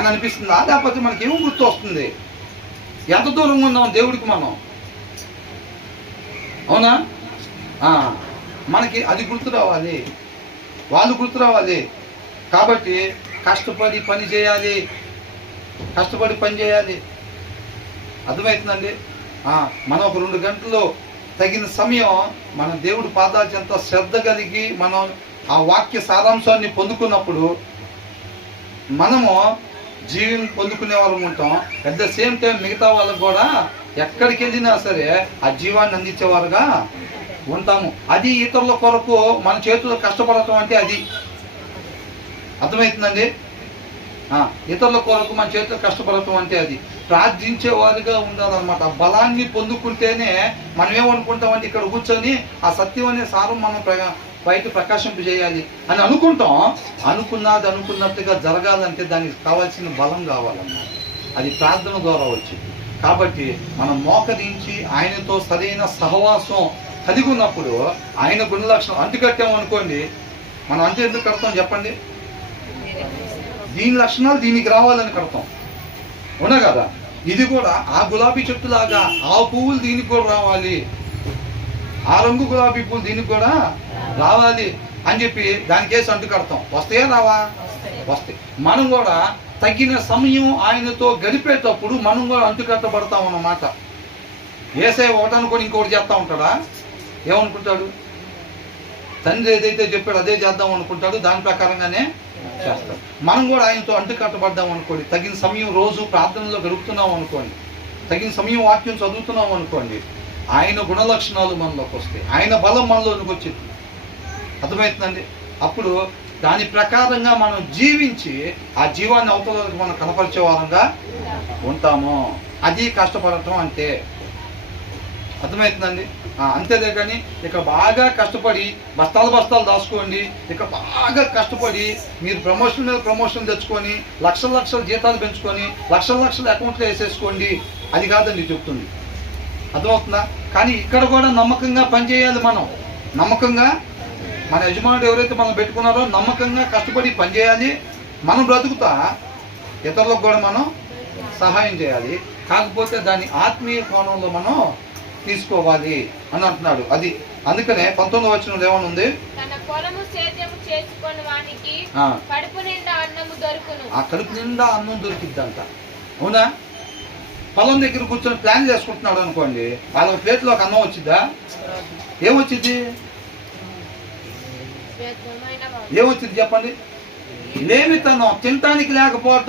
అని అనిపిస్తుందా? లేకపోతే మనకి ఏం గుర్తు వస్తుంది? ఎంత దూరంగా ఉన్నాం దేవుడికి మనం? అవునా? మనకి అది గుర్తు రావాలి, వాళ్ళు గుర్తు రావాలి. కాబట్టి కష్టపడి పని చేయాలి, కష్టపడి పని చేయాలి. అర్థమవుతుందండి? మనం ఒక 2 గంటలు తగిన సమయం మన దేవుడి పాదాల చెంత శ్రద్ధ కలిగి మనం ఆ వాక్య సారాంశాన్ని పొందుకున్నప్పుడు మనము జీవం పొందుకునే వాళ్ళం ఉంటాం. అట్ ద సేమ్ టైం మిగతా వాళ్ళకు కూడా ఎక్కడికి వెళ్ళినా సరే ఆ జీవాన్ని అందించేవారుగా ఉంటాము. అది ఇతరుల కొరకు మన చేతుల్లో కష్టపడటం అంటే అది. అర్థమవుతుందండి? ఇతరుల కొరకు మన చేతుల్లో కష్టపడటం అంటే అది. ప్రార్థించేవారుగా ఉండాలన్నమాట. ఆ బలాన్ని పొందుకుంటేనే మనం ఏమనుకుంటామంటే ఇక్కడ కూర్చొని ఆ సత్యం అనే సారం మనం బయట ప్రకాశింపు చేయాలి అని అనుకుంటాం. అనుకున్నట్టుగా జరగాలంటే దానికి కావాల్సిన బలం కావాలన్నమాట. అది ప్రార్థన ద్వారా వచ్చింది. కాబట్టి మనం మోకరించి ఆయనతో సరైన సహవాసం కలిగి ఉన్నప్పుడు ఆయన గుణ లక్షణం అంటుకట్టామనుకోండి, మనం అంటు ఎందుకు కడతాం చెప్పండి? దీని లక్షణాలు దీనికి రావాలని కడతాం, అవునా కదా? ఇది కూడా ఆ గులాబీ చెట్టులాగా ఆ పువ్వులు దీనికి కూడా రావాలి, ఆ రంగు గులాబీ పువ్వులు దీనికి కూడా రావాలి అని చెప్పి దానికేసి అంటు కడతాం. వస్తాయా రావా? వస్తాయి. మనం కూడా తగిన సమయం ఆయనతో గడిపేటప్పుడు మనం కూడా అంటు కట్టబడతాం అన్నమాట. యేసయ్య ఒకటి అనుకొని ఇంకొకటి చేస్తూ ఉంటాడా? ఏమనుకుంటాడు? తండ్రి ఏదైతే చెప్పాడు అదే చేద్దాం అనుకుంటాడు, దాని ప్రకారంగానే చేస్తాడు. మనం కూడా ఆయనతో అంటు కట్టబడ్డాం అనుకోండి, తగిన సమయం రోజు ప్రార్థనలో గడుపుతున్నాం అనుకోండి, తగిన సమయం వాక్యం చదువుతున్నాం అనుకోండి, ఆయన గుణలక్షణాలు మనలోకి వస్తాయి, ఆయన బలం మనలోనికి వచ్చింది. అర్థమవుతుందండి? అప్పుడు దాని ప్రకారంగా మనం జీవించి ఆ జీవాన్ని అవతలకు మనం కనపరిచే వారంగా ఉంటాము. అది కష్టపడటం అంటే. అర్థమవుతుందండి? అంతేదే కానీ ఇక బాగా కష్టపడి బస్తాలు దాచుకోండి, ఇక బాగా కష్టపడి మీరు ప్రమోషన్ మీద ప్రమోషన్ తెచ్చుకొని లక్షల జీతాలు పెంచుకొని లక్షల అకౌంట్లో వేసేసుకోండి, అది కాదండి చెప్తుంది. అర్థమవుతుందా? కానీ ఇక్కడ కూడా నమ్మకంగా పనిచేయాలి. మనం నమ్మకంగా మన యజమానుడు ఎవరైతే మనం పెట్టుకున్నారో నమ్మకంగా కష్టపడి పనిచేయాలి. మనం బ్రతుకుతా ఇతరులకు కూడా మనం సహాయం చేయాలి. కాకపోతే దాన్ని ఆత్మీయ కోణంలో మనం తీసుకోవాలి అని అంటున్నాడు. అది అందుకనే 19వ వచనంలో ఏమనుంది? ఆ కడుపు నిండా అన్నం దొరికిద్దంట. అవునా? పొలం దగ్గర కూర్చొని ప్లాన్ చేసుకుంటున్నాడు అనుకోండి, వాళ్ళ ప్లేట్లో ఒక అన్నం వచ్చిద్దా? ఏమొచ్చింది చెప్పండి? లేమితనం, తినటానికి లేకపోవటం.